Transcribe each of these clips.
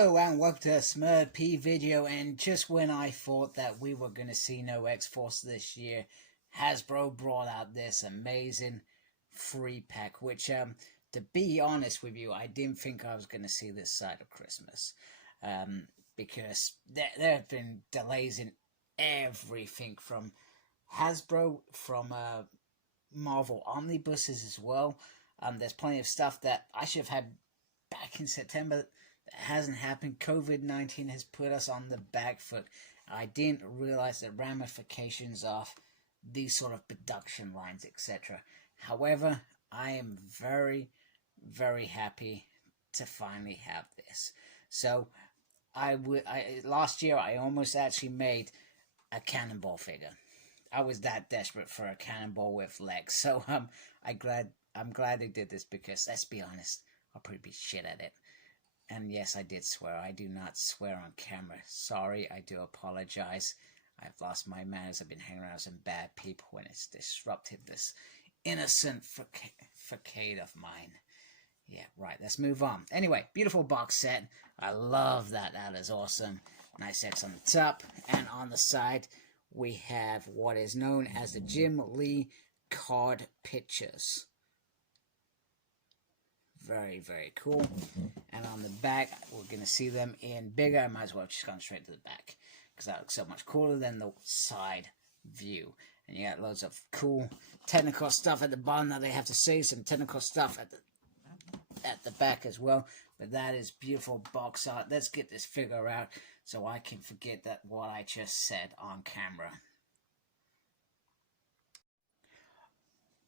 Hello and welcome to a Smurp video, and just when I thought that we were going to see no X-Force this year, Hasbro brought out this amazing free pack, which to be honest with you, I didn't think I was going to see this side of Christmas, because there have been delays in everything from Hasbro, from Marvel omnibuses as well. There's plenty of stuff that I should have had back in September that hasn't happened. COVID-19 has put us on the back foot. I didn't realize the ramifications of these sort of production lines, etc. However, I am very, very happy to finally have this. So, last year I almost actually made a cannonball figure. I was that desperate for a cannonball with legs. So I'm glad they did this, because let's be honest, I'll probably be shit at it. And yes, I did swear. I do not swear on camera. Sorry, I do apologize. I've lost my manners. I've been hanging around with some bad people, and it's disrupted this innocent facade of mine. Yeah, right. Let's move on. Anyway, beautiful box set. I love that. That is awesome. Nice X on the top. And on the side, we have what is known as the Jim Lee card pictures. Very, very cool. And on the back, we're going to see them in bigger. I might as well have just gone straight to the back, because that looks so much cooler than the side view. And you got loads of cool technical stuff at the bottom that they have to say. Some technical stuff at the back as well. But that is beautiful box art. Let's get this figure out so I can forget that what I just said on camera.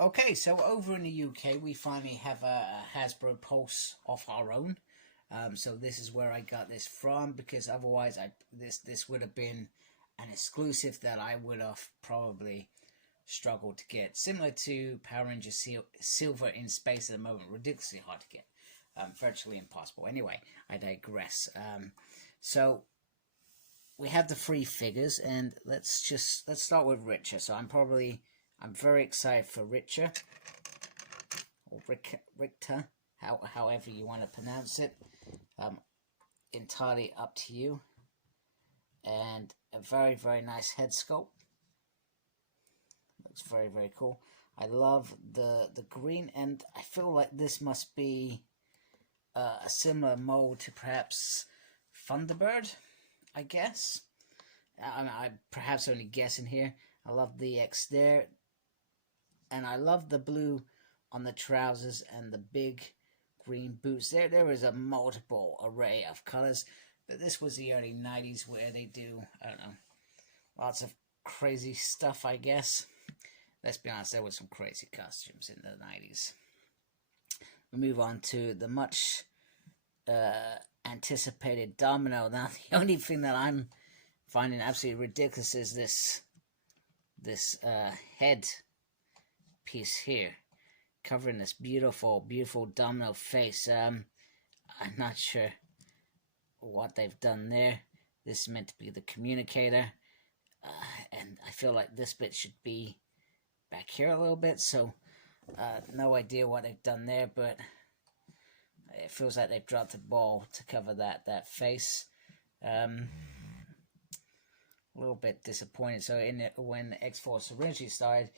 Okay, so over in the UK, we finally have a Hasbro Pulse of our own. So this is where I got this from, because otherwise this would have been an exclusive that I would have probably struggled to get. Similar to Power Ranger Silver in Space at the moment, ridiculously hard to get. Virtually impossible. Anyway, I digress. So we have the free figures, and let's start with Richter. So I'm very excited for Richter, or Richter, however you want to pronounce it. Entirely up to you. And a very, very nice head sculpt. Looks very, very cool. I love the green, and I feel like this must be a similar mold to perhaps Thunderbird, I guess. I'm perhaps only guessing here. I love the X there. And I love the blue on the trousers and the big green boots. There is a multiple array of colors. But this was the early 90s, where they do, I don't know, lots of crazy stuff, I guess. Let's be honest, there were some crazy costumes in the 90s. We move on to the much anticipated Domino. Now, the only thing that I'm finding absolutely ridiculous is this head piece here, covering this beautiful, beautiful Domino face. I'm not sure what they've done there. This is meant to be the communicator, and I feel like this bit should be back here a little bit, so no idea what they've done there, but it feels like they've dropped the ball to cover that face. A little bit disappointed. So when X-Force originally started,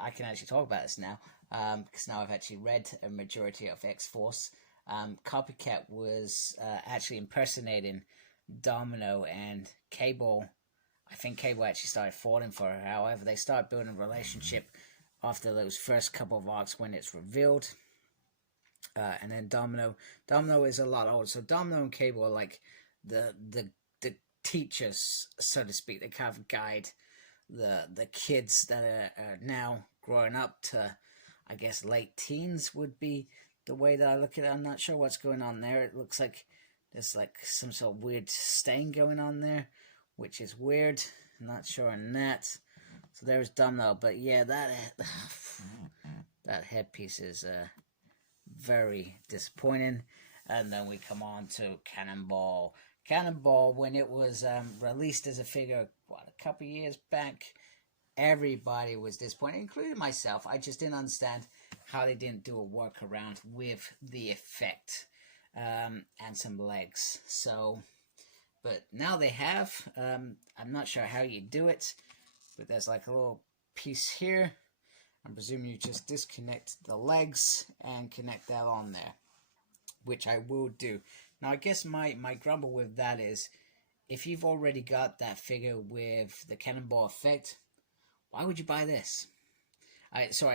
I can actually talk about this now, because now I've actually read a majority of X-Force. Copycat was actually impersonating Domino, and Cable, I think Cable actually started falling for her. However, they start building a relationship after those first couple of arcs when it's revealed. And then Domino is a lot older. So Domino and Cable are like the teachers, so to speak. They kind of guide the kids that are now growing up to, I guess, late teens would be the way that I look at it. I'm not sure what's going on there. It looks like there's like some sort of weird stain going on there, which is weird. I'm not sure on that. So there's Domino, but yeah, that headpiece is very disappointing. And then we come on to Cannonball. Cannonball, when it was released as a figure, a couple years back, everybody was disappointed, including myself. I just didn't understand how they didn't do a workaround with the effect. and some legs. So, but now they have. I'm not sure how you do it, but there's like a little piece here. I'm presuming you just disconnect the legs and connect that on there, which I will do. Now, I guess my grumble with that is, if you've already got that figure with the cannonball effect, why would you buy this?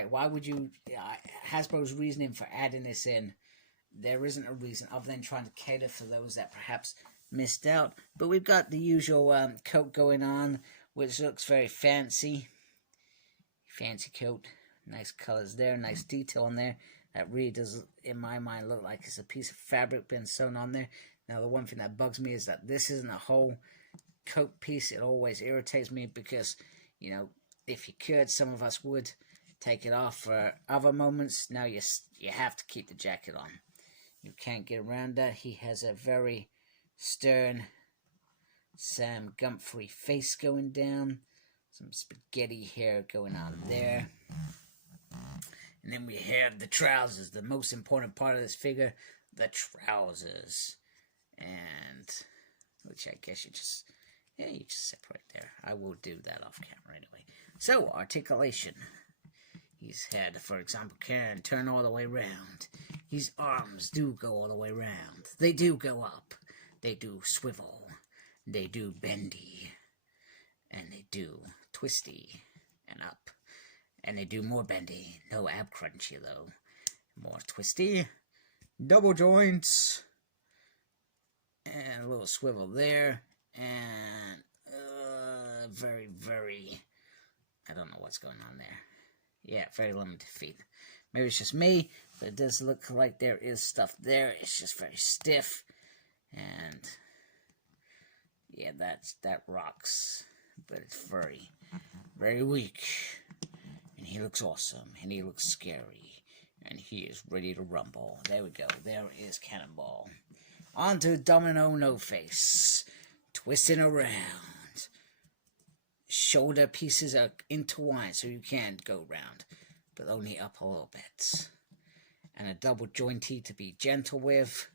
Why would you... Hasbro's reasoning for adding this in, there isn't a reason other than trying to cater for those that perhaps missed out. But we've got the usual coat going on, which looks very fancy. Fancy coat. Nice colors there, nice detail on there. That really does, in my mind, look like it's a piece of fabric been sewn on there. Now, the one thing that bugs me is that this isn't a whole coat piece. It always irritates me because, you know, if you could, some of us would take it off for other moments. Now you have to keep the jacket on. You can't get around that. He has a very stern Sam Gumphrey face going down. Some spaghetti hair going on there. And then we have the trousers, the most important part of this figure, the trousers. And, which I guess you just separate there. I will do that off camera anyway. So, articulation. His head, for example, can turn all the way around. His arms do go all the way around. They do go up. They do swivel. They do bendy. And they do twisty and up. And they do more bendy. No ab crunchy, though. More twisty. Double joints. And a little swivel there. And very, very... I don't know what's going on there. Yeah, very limited feet. Maybe it's just me, but it does look like there is stuff there. It's just very stiff. And... yeah, that rocks. But it's very, very weak. And he looks awesome. And he looks scary. And he is ready to rumble. There we go. There is Cannonball. On to Domino No Face. Twisting around. Shoulder pieces are intertwined so you can't go round. But only up a little bit. And a double jointy to be gentle with.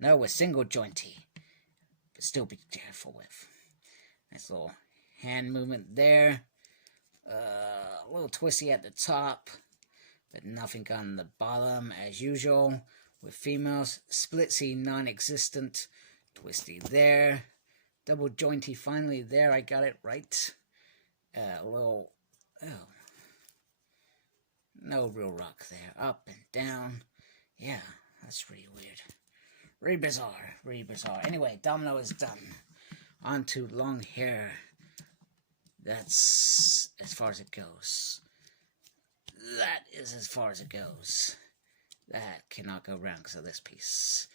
No, a single jointy. But still be careful with. Nice little hand movement there. A little twisty at the top. But nothing on the bottom as usual. With females, splitsy non-existent, twisty there, double jointy finally there, I got it right. A little, no real rock there, up and down, yeah, that's really weird. Really bizarre. Anyway, Domino is done. On to long hair. That's as far as it goes. That is as far as it goes. That cannot go round because of this piece.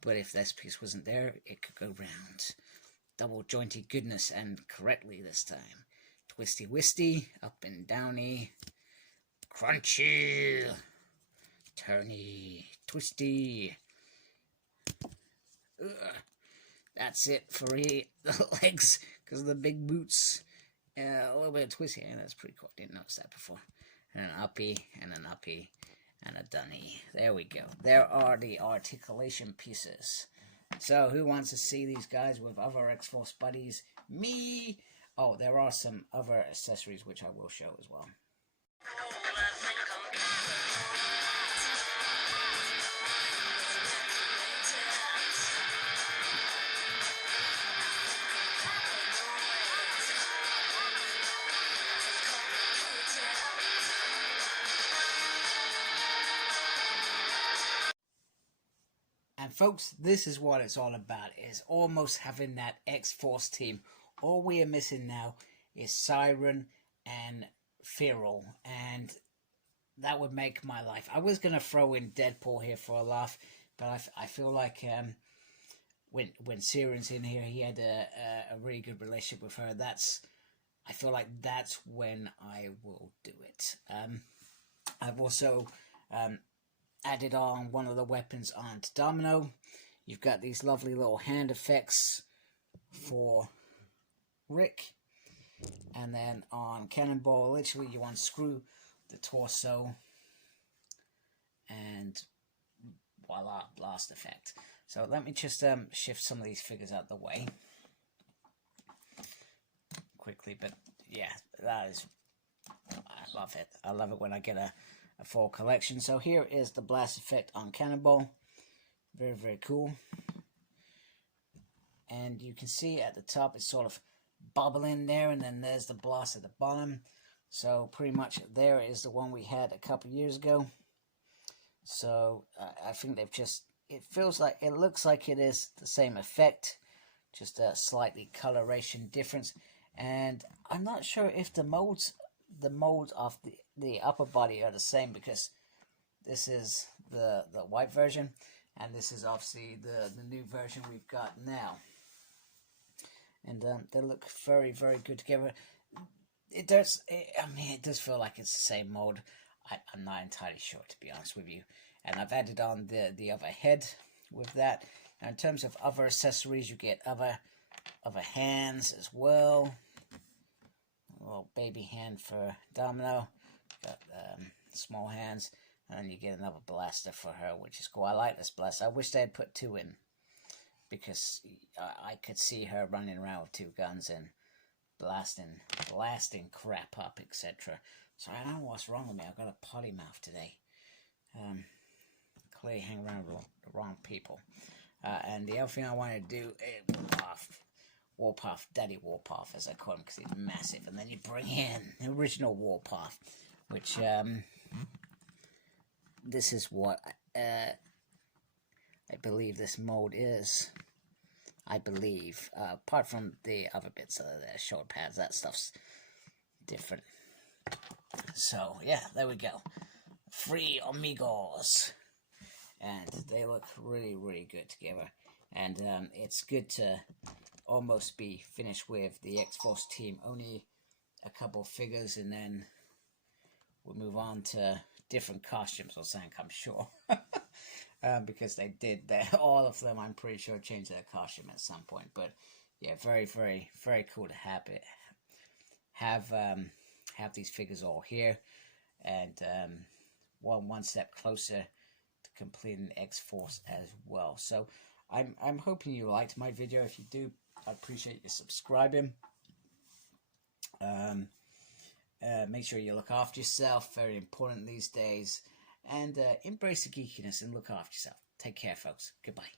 But if this piece wasn't there, it could go round. Double jointy goodness, and correctly this time. Twisty wisty, up and downy. Crunchy. Turny. Twisty. Ugh. That's it for the legs because of the big boots. A little bit of twisty. Yeah, that's pretty cool. Didn't notice that before. And an uppy, and an uppy. And a dunny. There we go. There are the articulation pieces. So, who wants to see these guys with other X-Force buddies? Me! Oh, there are some other accessories which I will show as well. And folks, this is what it's all about, is almost having that X-Force team. All we are missing now is Siren and Feral, and that would make my life. I was going to throw in Deadpool here for a laugh, but I feel like when Siren's in here, he had a really good relationship with her. I feel like that's when I will do it. I've also... added on one of the weapons onto Domino. You've got these lovely little hand effects for Rick. And then on Cannonball, literally you unscrew the torso and voila, blast effect. So let me just shift some of these figures out of the way quickly. But yeah, that is, I love it. I love it when I get a full collection. So here is the blast effect on Cannonball. Very, very cool. And you can see at the top it's sort of bubbling there, and then there's the blast at the bottom. So pretty much there is the one we had a couple years ago. So I think they've just, it looks like it is the same effect, just a slightly coloration difference. And I'm not sure if the molds of the upper body are the same, because this is the white version, and this is obviously the new version we've got now. And they look very, very good together. It does feel like it's the same mold. I'm not entirely sure, to be honest with you. And I've added on the other head with that. Now, in terms of other accessories, you get other hands as well. A little baby hand for Domino. Got small hands. And then you get another blaster for her, which is cool. I like this blaster. I wish they had put 2 in, because I could see her running around with 2 guns and blasting crap up, etc. So I don't know what's wrong with me. I've got a potty mouth today. Clearly hang around with the wrong people. And the other thing I wanted to do is Warpath, Daddy Warpath, as I call him, because he's massive. And then you bring in the original Warpath, which this is what I believe this mold is. I believe, apart from the other bits of the shoulder pads, that stuff's different. So yeah, there we go. 3 amigos, and they look really, really good together. And it's good to almost be finished with the X-Force team. Only a couple figures, and then we'll move on to different costumes or something, I'm sure. Because they did that, all of them, I'm pretty sure, changed their costume at some point. But yeah, very, very, very cool to have these figures all here, and one step closer to completing X-Force as well. So I'm hoping you liked my video. If you do, I appreciate you subscribing. Make sure you look after yourself, very important these days. And embrace the geekiness and look after yourself. Take care, folks. Goodbye.